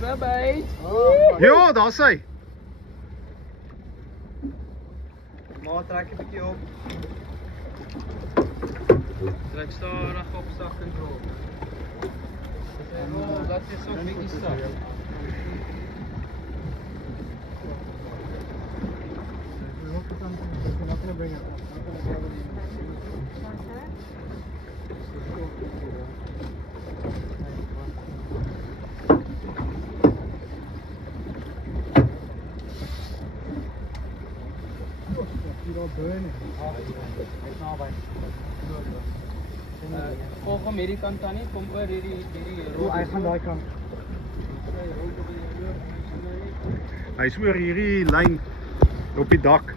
ribheid. Ja, daar is hy. Maar trek 'n bietjie op. Trek stadig op sak en rol. Rol, laat jy so 'n bietjie sak. Volg hom hierdie kant aan nie, kom oor hierdie rol. Hy gaan daai kant. Hy is oor hierdie lyn op die dak.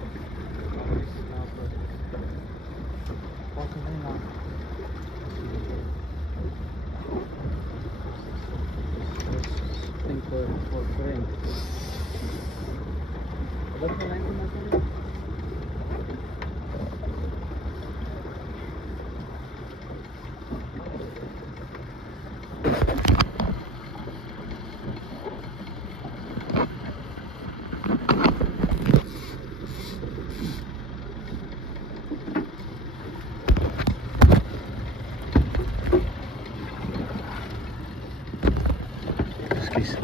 Ekskuus.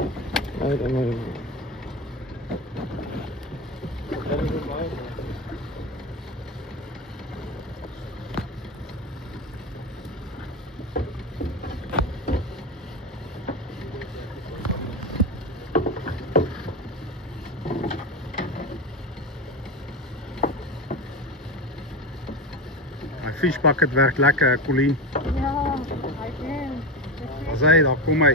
My fish bucket werk lekker, Colleen. Ja, hy doen. As hy, daar kom hy.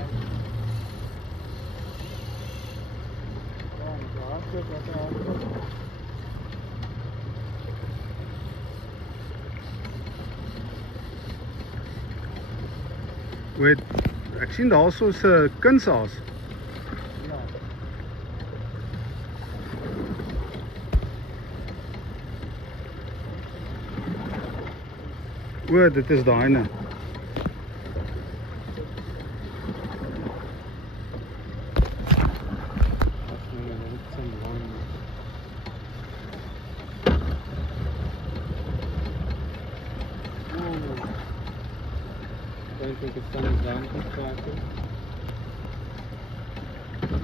Weet, ek sien daar soos 'n kunsaas. O, dit is daai ene.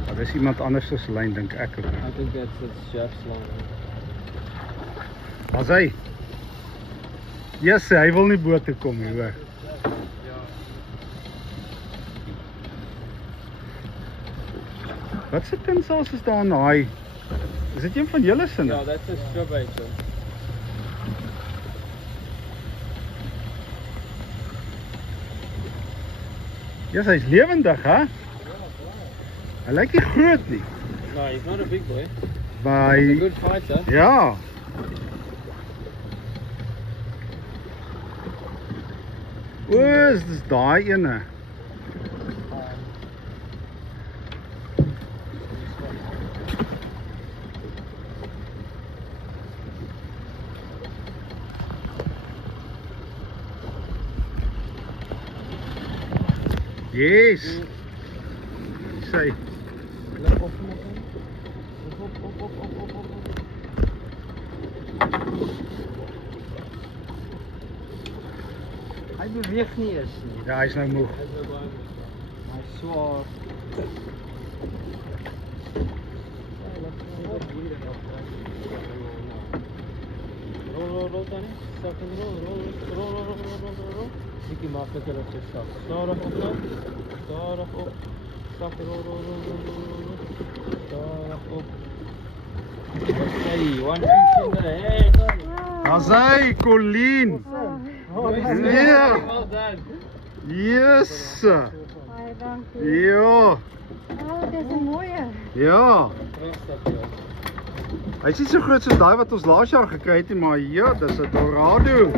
Daar is iemand anders se lyn dink ek. I think that's Jeff's line. As hy. Yes, hy wil nie boot toe kom nie, hoor. Wat se kunsaas is daar in daai? Is dit een van julle sinne? Ja, that's a stripbait. Ja, hy is lewendig, hè? Hy lyk nie groot nie. No, he's not a big boy. Maar He's a hy good fighter. ja. O, dis daai ene. Yes. Sy. Loop op nog een. Op. Hy beweeg nie eens nie. Ja, hy's nou moeg. Hy is swaar. Rol, Danny. Sak en rol. Bietjie makliker as jy stap. Stadig op nou. Stadig op. Sak en rol. Stadig op. Hey, 1 inch in the head. Daar's hy, Colleen. Ja. Well done. Yes. Baie dankie. Ja. Oh, dis 'n mooie. Ja. Rustig, ja. Hy's nie so groot soos daai wat ons laas jaar gekry het nie, maar ja, dis 'n Dorado.